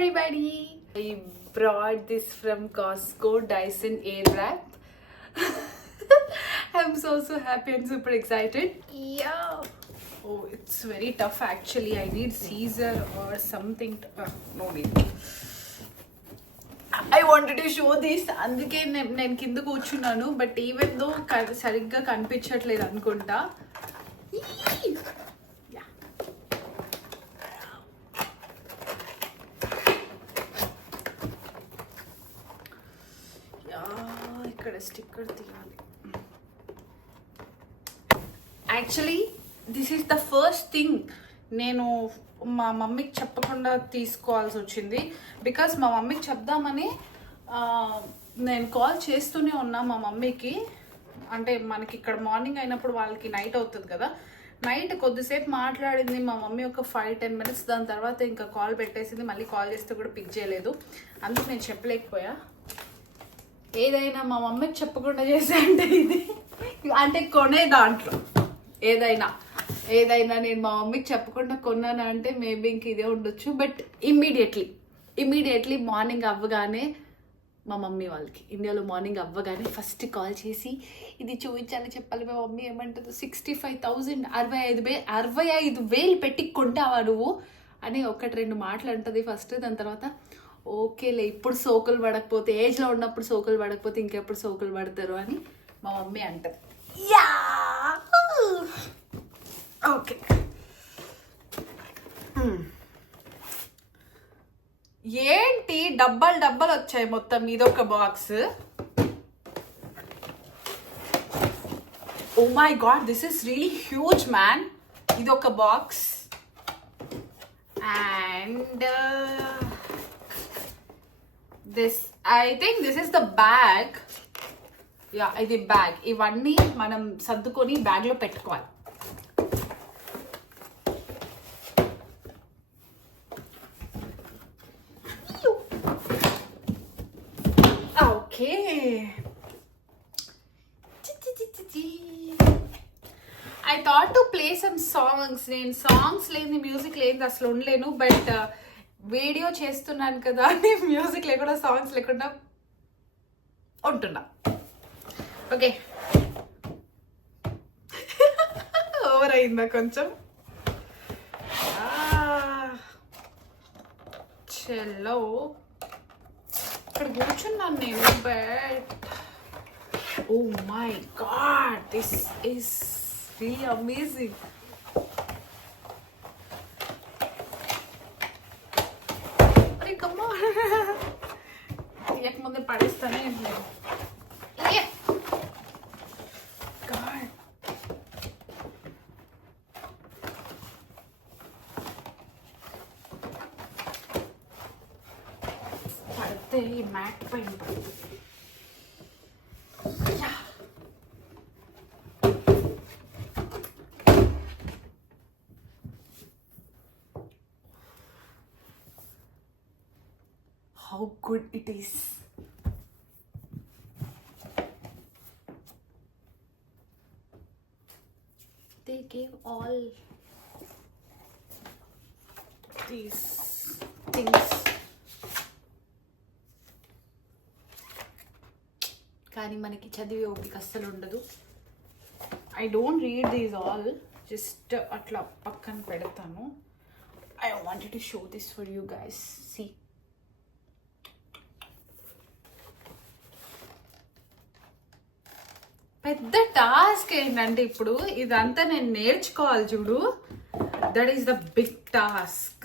everybody! I brought this from Costco, Dyson Airwrap. I'm so happy and super excited. Yeah. Oh, it's very tough actually. I need Caesar or something. No need. I wanted to show this. అందుకే నేను కింద కూర్చున్నాను. But even though సరిగ్గా కనిపించట్లేదు అనుకుంటా. ఇక్కడ స్టిక్కర్ తీయాలి. Actually this is the first thing నేను మా మమ్మీకి చెప్పకుండా తీసుకోవాల్సి వచ్చింది. బికాస్ మా మమ్మీకి చెప్దామని నేను కాల్ చేస్తూనే ఉన్నా మా మమ్మీకి. అంటే మనకి ఇక్కడ మార్నింగ్ అయినప్పుడు వాళ్ళకి నైట్ అవుతుంది కదా. నైట్ కొద్దిసేపు మాట్లాడింది మా మమ్మీ, ఒక 5-10 minutes. దాని తర్వాత ఇంకా కాల్ పెట్టేసింది. మళ్ళీ కాల్ చేస్తే కూడా పిక్ చేయలేదు. అందుకు నేను చెప్పలేకపోయా. ఏదైనా మా మమ్మీకి చెప్పకుండా చేసా అంటే ఇది అంటే కొనే దాంట్లో ఏదైనా నేను మా మమ్మీకి చెప్పకుండా కొన్నాను అంటే మేబీ ఇంక ఇదే ఉండొచ్చు. బట్ ఇమ్మీడియట్లీ మార్నింగ్ అవ్వగానే మా మమ్మీ వాళ్ళకి ఇండియాలో మార్నింగ్ అవ్వగానే ఫస్ట్ కాల్ చేసి ఇది చూపించాలని చెప్పాలి. మా మమ్మీ ఏమంటుందో 65,000 65,000 పెట్టి కొంటావా నువ్వు అని 1-2 మాటలు అంటుంది ఫస్ట్. దాని తర్వాత ఓకేలే, ఇప్పుడు సోకులు పడకపోతే, ఏజ్లో ఉన్నప్పుడు సోకులు పడకపోతే ఇంకెప్పుడు సోకులు పడతారు అని మా మమ్మీ అంటారు. Yeah okay. ఏంటి డబ్బాలు వచ్చాయి మొత్తం. ఇదొక box. Oh my God, this is really huge man. ఇదొక box and this I think this is the bag. Yeah, ఇది బ్యాగ్. ఇవన్నీ మనం సర్దుకొని బ్యాగ్ లో పెట్టుకోవాలి. Okay, I thought to play some songs. నేను సాంగ్స్ లేని, మ్యూజిక్ లేని అసలు ఉండలేను. బట్ వీడియో చేస్తున్నాను కదా అని మ్యూజిక్ లేకుండా, సాంగ్స్ లేకుండా ఉంటున్నా. ఓకే, ఓవర్ అయిందా కొంచెం? చలో, ఇక్కడ కూర్చున్నాను నేను. But oh my God, this is really amazing. తీయకముందే పడేస్తానే లేదు. పడితే ఈ మ్యాట్ పైన పడుతుంది. How good it is. They gave all these things. కానీ మనకి చదివే ఓపిక అస్సలు ఉండదు. I don't read these all. Just అట్లా పక్కన పెడతాను. I wanted to show this for you guys. See. పెద్ద టాస్క్ ఏంటంటే ఇప్పుడు ఇదంతా నేను నేర్చుకోవాలి చూడు. That is the big task.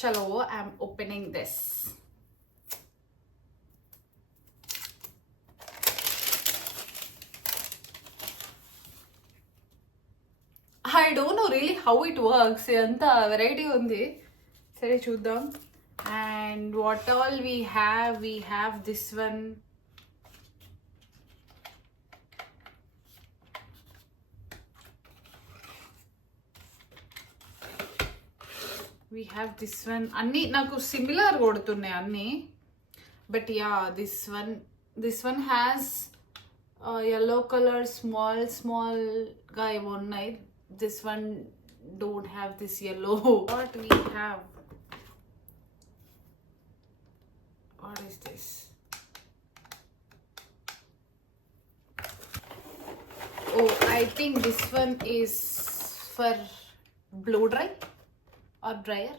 చలో, I'm opening this. I don't know really how it works. ఎంత వెరైటీ ఉంది. సరే చూద్దాం. And what all we have this one. We have this one. Anni naku similar kodutunnayi anni. But yeah, this one has yellow color small ga unnai. This one don't have this yellow. What we have? What is this? Oh, I think this one is for blow dry or dryer.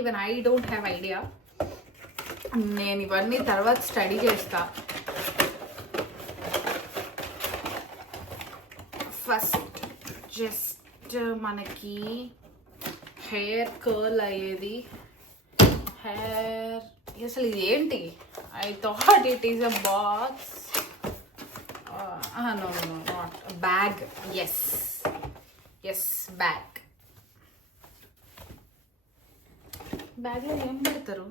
Even I don't have idea. నేను ఇవన్నీ తర్వాత స్టడీ చేస్తా. First just మనకి hair curl అయ్యేది. హెయిర్ అసలు ఇది ఏంటి? I thought it is a box. No, not a bag. Yes, bag. బ్యాగ్లో ఏం పెడతారు?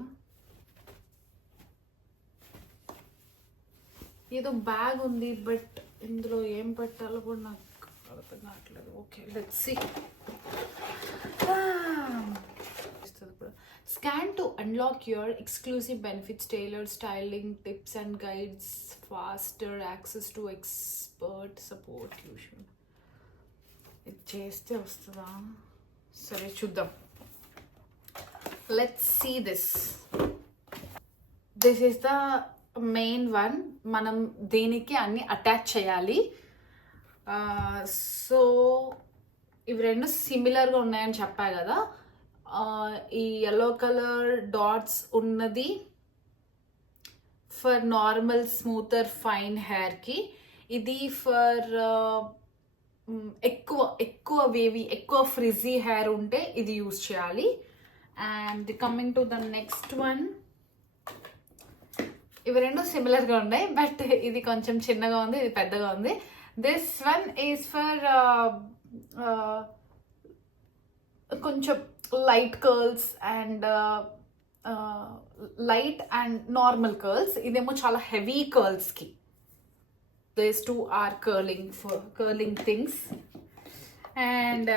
ఏదో బ్యాగ్ ఉంది, బట్ ఇందులో ఏం పెట్టాలో కూడా నాకు అర్థం కావట్లేదు. Okay, let's see. Scan to unlock your exclusive benefits, tailored styling tips and guides, faster access to expert support. You should. ఇది చేస్తే వస్తుందా? సరే చూద్దాం. Let's see this. This is the main one. మనం దీనికి అన్ని అటాచ్ చేయాలి. సో ఇవి రెండు సిమిలర్గా ఉన్నాయని చెప్పా కదా. ఈ ఎల్లో కలర్ డాట్స్ ఉన్నది ఫర్ నార్మల్ స్మూతర్ ఫైన్ హెయిర్కి. ఇది ఫర్ ఎక్కువ వేవీ, ఎక్కువ ఫ్రిజీ హెయిర్ ఉంటే ఇది యూజ్ చేయాలి. And coming to the next one, ఇవి రెండు సిమిలర్గా ఉన్నాయి, బట్ ఇది కొంచెం చిన్నగా ఉంది, ఇది పెద్దగా ఉంది. దిస్ వన్ ఈజ్ ఫర్ కొంచెం light curls and light and normal curls. ఇదేమో చాలా హెవీ కర్ల్స్కి. These two are curling things. And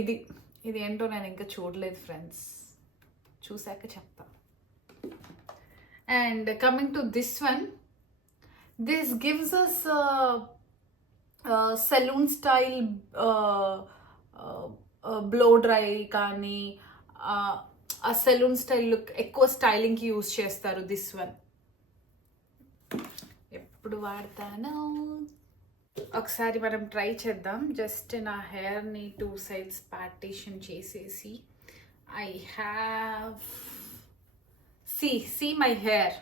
ఇది ఏంటో నేను ఇంకా చూడలేదు ఫ్రెండ్స్, చూసాక చెప్తా. And coming to this one, this gives us salon style blow dry కానీ ఆ సెలూన్ స్టైల్ లుక్ ఎక్కువ స్టైలింగ్కి యూజ్ చేస్తారు. దిస్ వన్ ఎప్పుడు వాడతాను ఒకసారి మనం ట్రై చేద్దాం. జస్ట్ నా హెయిర్ని 2 sides పార్టీషన్ చేసేసి, I have see my hair.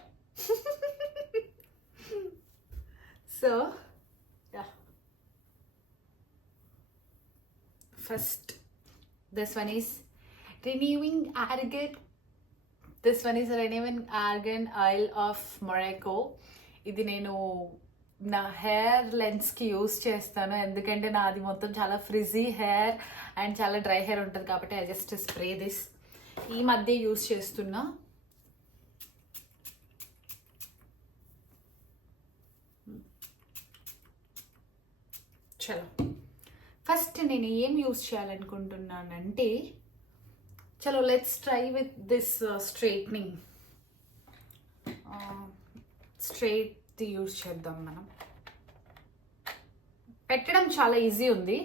So yeah, first this one is renewing argan oil of Morocco. ఇది నేను నా హెయిర్ లెన్స్కి యూస్ చేస్తాను, ఎందుకంటే నాది మొత్తం చాలా ఫ్రిజీ హెయిర్ అండ్ చాలా డ్రై హెయిర్ ఉంటుంది కాబట్టి ఐ జస్ట్ స్ప్రే దిస్. ఈ మధ్య యూస్ చేస్తున్నా. చలో ఫస్ట్ నేను ఏం యూస్ చేయాలనుకుంటున్నానంటే, చలో let's try with this straightening. స్ట్రైట్ది యూస్ చేద్దాం మనం. పెట్టడం చాలా ఈజీ ఉంది,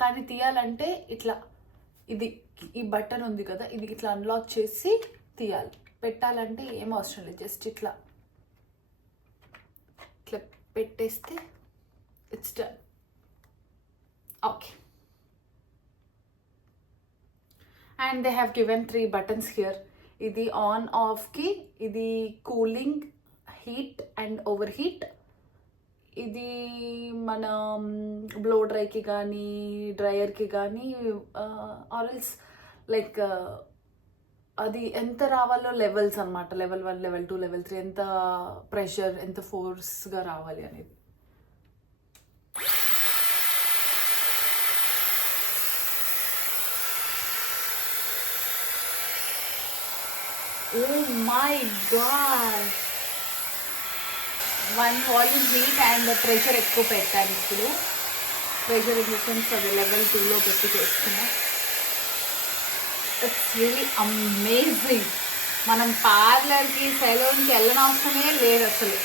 కానీ తీయాలంటే ఇట్లా ఇది ఈ బటన్ ఉంది కదా, ఇది ఇట్లా అన్లాక్ చేసి తీయాలి. పెట్టాలంటే ఏం అవసరం లేదు, జస్ట్ ఇట్లా పెట్టేస్తే it's done. Okay, and they have given 3 buttons here. ఇది ఆన్ ఆఫ్కి, ఇది cooling, heat and over heat. ఇది మనం బ్లో డ్రైకి కానీ డ్రయర్కి కానీ ఆల్స్ లైక్ అది ఎంత రావాలో లెవెల్స్ అనమాట. లెవెల్ 1, లెవెల్ 2, లెవెల్ 3 ఎంత ప్రెషర్, ఎంత ఫోర్స్గా రావాలి అనేది. Oh my god, 1 volume heat and pressure ఎక్కువ పెట్టాను. ఇప్పుడు ప్రెషర్ ఇన్ ద సెన్స్ అది లెవెల్ 2లో పెట్టి చేస్తున్నా. It's really amazing. మనం పార్లర్కి సెలూన్కి వెళ్ళనవసరమే లేదు అసలు.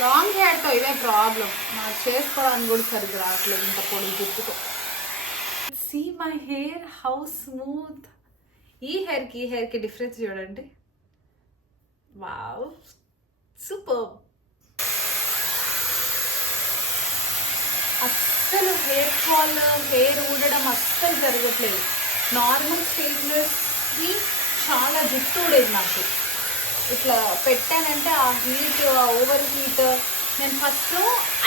లాంగ్ హెయిర్తో ఇదే ప్రాబ్లం, నాకు చేసుకోవడానికి కూడా సరిగ్గా రావట్లేదు ఇంత పొడి జుట్టుతో. See my hair how smooth. ఈ హెయిర్కి డిఫరెన్స్ చూడండి. Wow, super. అస్సలు హెయిర్ ఫాల్, హెయిర్ ఊడడం అస్సలు జరగట్లేదు. నార్మల్ స్ట్రైట్నర్స్కి చాలా జుట్టు ఊడేది నాకు. ఇట్లా పెట్టానంటే ఆ హీట్, ఆ ఓవర్ హీట్. నేను first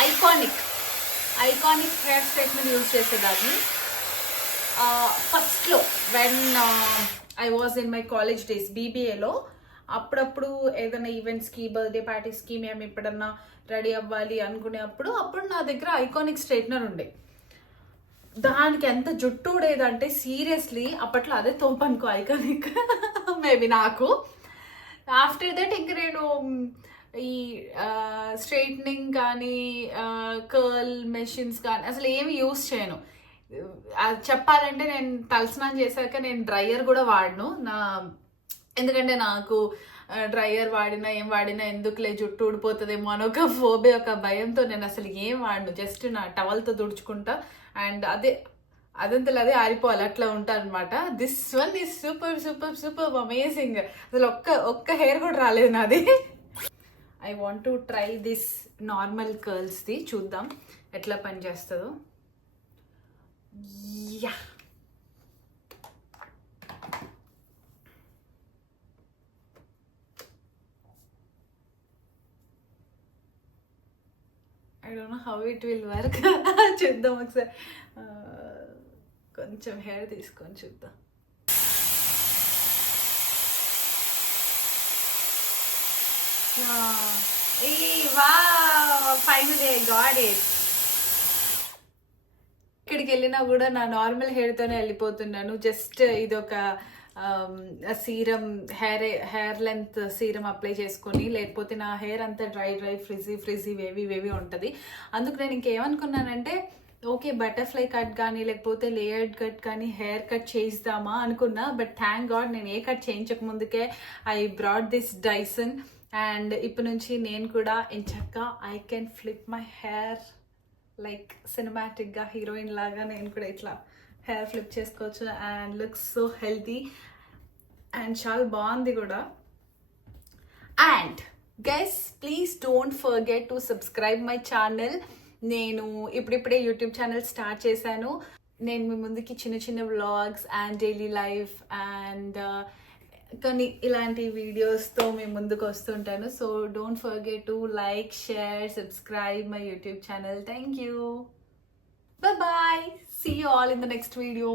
iconic hair straightener use చేసేదాన్ని ఫస్ట్లో, when I was in my college days, బీబీఏలో. అప్పుడప్పుడు ఏదైనా ఈవెంట్స్కి, బర్త్డే పార్టీస్కి మేము ఎప్పుడన్నా రెడీ అవ్వాలి అనుకునేప్పుడు అప్పుడు నా దగ్గర ఐకానిక్ స్ట్రైట్నర్ ఉండే. దానికి ఎంత జుట్టు ఉండేదంటే సీరియస్లీ అప్పట్లో అదే తోపనుకో ఐకానిక్ మేబీ నాకు. ఆఫ్టర్ దట్ ఇంక నేను ఈ స్ట్రైట్నింగ్ కానీ కర్ల్ మెషిన్స్ కానీ అసలు ఏమి యూస్ చేయను. అది చెప్పాలంటే నేను తలస్నానం చేశాక నేను డ్రయర్ కూడా వాడను. ఎందుకంటే నాకు డ్రయర్ వాడినా ఏం వాడినా ఎందుకులే జుట్టు ఊడిపోతుందేమో అని ఒక ఫోబియా, ఒక భయంతో నేను అసలు ఏం వాడను. జస్ట్ నా టవల్తో తుడుచుకుంటా అండ్ అదంతలో అదే ఆరిపోవాలి, అట్లా ఉంటాను అనమాట. This one is super super super amazing. అసలు ఒక్క హెయిర్ కూడా రాలేదు నాది. I want to try this normal కర్ల్స్ది, చూద్దాం ఎట్లా పనిచేస్తుందో. Yeah, I don't know how it will work. చూద్దాం ఒకసారి. కొంచెం హెయిర్ తీసుకొని చూద్దాం. Finally I got it. ఇక్కడికి వెళ్ళినా కూడా నా నార్మల్ హెయిర్తోనే వెళ్ళిపోతున్నాను. జస్ట్ ఇదొక serum, hair length serum apply చేసుకొని, లేకపోతే నా హెయిర్ అంతా డ్రై ఫ్రిజీ వేవి ఉంటుంది. అందుకు నేను ఇంకేమనుకున్నానంటే ఓకే బటర్ఫ్లై కట్ కానీ లేకపోతే లేయర్డ్ కట్ కానీ హెయిర్ కట్ చేయిద్దామా అనుకున్నా. బట్ థ్యాంక్ గాడ్ నేను ఏ కట్ చేయించక ముందుకే I brought this Dyson. And ఇప్పటి నుంచి నేను కూడా ఎంచక్కా I can flip my hair like సినిమాటిక్గా హీరోయిన్ లాగా నేను కూడా ఇట్లా హెయిర్ ఫ్లిప్ చేసుకోవచ్చు. And looks so healthy and చాలా బాగుంది కూడా. And guys please don't forget to subscribe my channel. నేను ఇప్పుడిప్పుడే యూట్యూబ్ ఛానల్ స్టార్ట్ చేశాను. నేను మీ ముందుకి చిన్న vlogs and daily life and కొన్ని ఇలాంటి వీడియోస్తో మేము ముందుకు వస్తుంటాను. So don't forget to like, share, subscribe my YouTube channel. Thank you. Bye bye. See you all in the next video.